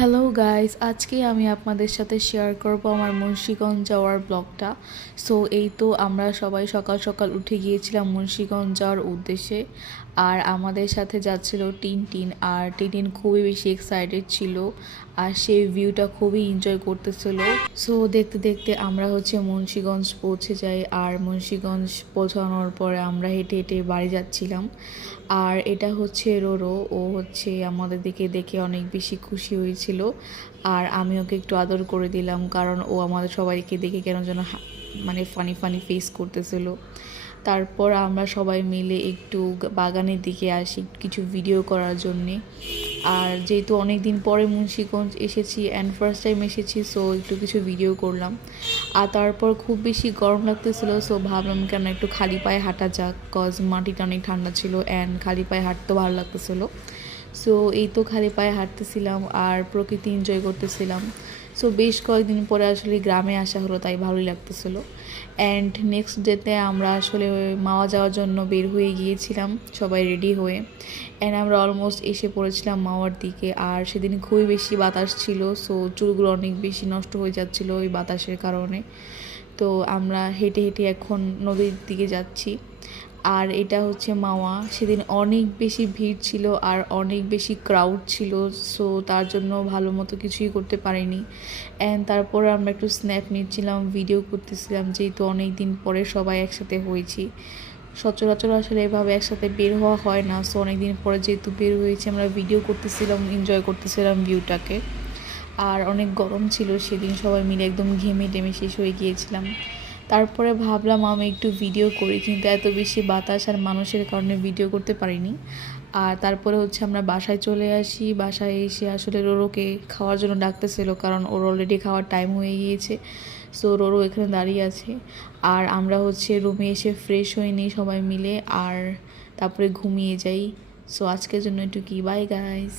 Hello guys আজকে আমি আপনাদের সাথে শেয়ার করব আমার মুন্সিগঞ্জ যাওয়ার ব্লগটা। সো এই তো আমরা সবাই সকাল সকাল উঠে গিয়েছিলাম মুন্সিগঞ্জ যাওয়ার উদ্দেশ্যে। আর আমাদের সাথে যাচ্ছিল টিন টিন। আর টিন টিন খুবই বেশি এক্সাইটেড ছিল। আর সেই ভিউটা খুবই এনজয় করতেছিল। সো দেখতে দেখতে আমরা হচ্ছে মুন্সিগঞ্জ পৌঁছে যাই। আর মুন্সিগঞ্জ পৌঁছানোর পরে আমরা হেঁটে হেঁটে বাড়ি যাচ্ছিলাম। আর এটা হচ্ছে রোরো। ও হচ্ছে আমাদের দিকে দেখে অনেক বেশি খুশি হয়েছিল আর আমি ওকে একটু আদর করে দিলাম, কারণ ও আমাদের সবাইকে দেখে কেন যেন মানে ফানি ফানি ফেস করতেছিল। তারপর আমরা সবাই মিলে একটু বাগানের দিকে আসি কিছু ভিডিও করার জন্যে। আর যেহেতু অনেক দিন পরে মুন্সিগঞ্জ এসেছি অ্যান্ড ফার্স্ট টাইম এসেছি সো একটু কিছু ভিডিও করলাম। আর তারপর খুব বেশি গরম লাগতেছিল সো ভাবলাম কেন একটু খালি পায়ে হাঁটা যাক কজ মাটিটা অনেক ঠান্ডা ছিল অ্যান্ড খালি পায়ে হাঁটতেও ভালো লাগতেছিল। সো এই তো খালি পায়ে হাঁটতেছিলাম আর প্রকৃতি এনজয় করতেছিলাম। সো বেশ কয়েকদিন পরে আসলে গ্রামে আসা হলো, তাই ভালোই লাগতেছিল। অ্যান্ড নেক্সট ডেতে আমরা আসলে মাওয়া যাওয়ার জন্য বের হয়ে গিয়েছিলাম, সবাই রেডি হয়ে। অ্যান্ড আমরা অলমোস্ট এসে পড়েছিলাম মাওয়ার দিকে। আর সেদিন খুবই বেশি বাতাস ছিল সো চুলগুলো অনেক বেশি নষ্ট হয়ে যাচ্ছিল ওই বাতাসের কারণে। তো আমরা হেঁটে হেঁটে এখন নদীর দিকে যাচ্ছি। আর এটা হচ্ছে মাওয়া। সেদিন অনেক বেশি ভিড় ছিল আর অনেক বেশি ক্রাউড ছিল সো তার জন্য ভালো মতো কিছুই করতে পারিনি। অ্যান্ড তারপরে আমরা একটু স্ন্যাপ নিচ্ছিলাম ভিডিও করতেছিলাম, যেহেতু অনেক দিন পরে সবাই একসাথে হয়েছি। সচরাচর আসলে এভাবে একসাথে বের হওয়া হয় না সো অনেক দিন পরে যেহেতু বের হয়েছি, আমরা ভিডিও করতেছিলাম এনজয় করতেছিলাম ভিউটাকে আর অনেক গরম ছিল, সেদিন সবাই মিলে একদম ঘেমে টেমে শেষ হয়ে গিয়েছিলাম। তারপরে ভাবলাম আমি একটু ভিডিও করি, কিন্তু এত বেশি বাতাস আর মানুষের কারণে ভিডিও করতে পারিনি। আর তারপরে হচ্ছে আমরা বাসায় চলে আসি, বাসায় এসে আসলে রোরোকে খাওয়ার জন্য ডাকতেছিল, কারণ ওর অলরেডি খাওয়ার টাইম হয়ে গিয়েছে। সো রোরো এখানে দাঁড়িয়ে আছে। আর আমরা হচ্ছে রুমে এসে ফ্রেশ হয়ে নিই সবাই মিলে, আর তারপরে ঘুমিয়ে যাই। সো আজকের জন্য একটু কি বাই গাইস